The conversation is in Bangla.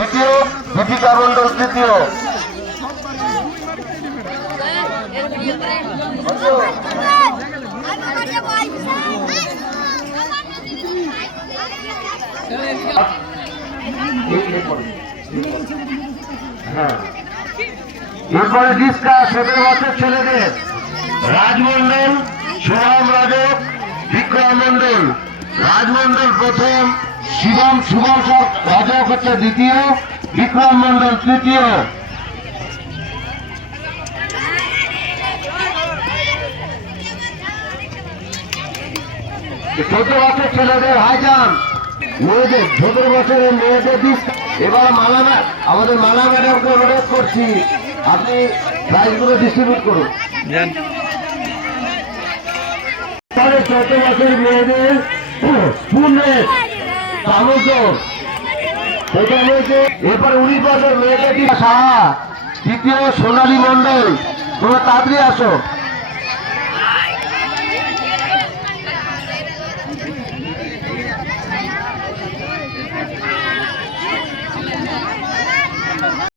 দ্বিতীয়, দীপিকা মন্ডল তৃতীয়। এরপরে ডিসকাস 17 বছর ছেলেদের রাজমন্ডল, সোহাম রাজক, বিক্রম মন্ডল। রাজমন্ডল প্রথম, শুভম রাজক হচ্ছে দ্বিতীয়, বিক্রম মন্ডল তৃতীয়। 14 বছর ছেলেদের হাই জাম্প, মেয়েদের 14 বছরের মেয়েদের ডিসকাস। এবার আমাদের মালা ম্যাডামকে অনুরোধ করছি, আপনি প্রাইজগুলো ডিস্ট্রিবিউট করুন। 14 বছর মেয়েদের এরপরে 19 বছর মেয়েদের সাহা, দ্বিতীয় সোনালী মন্ডল। তোমরা তাড়াতাড়ি আসো।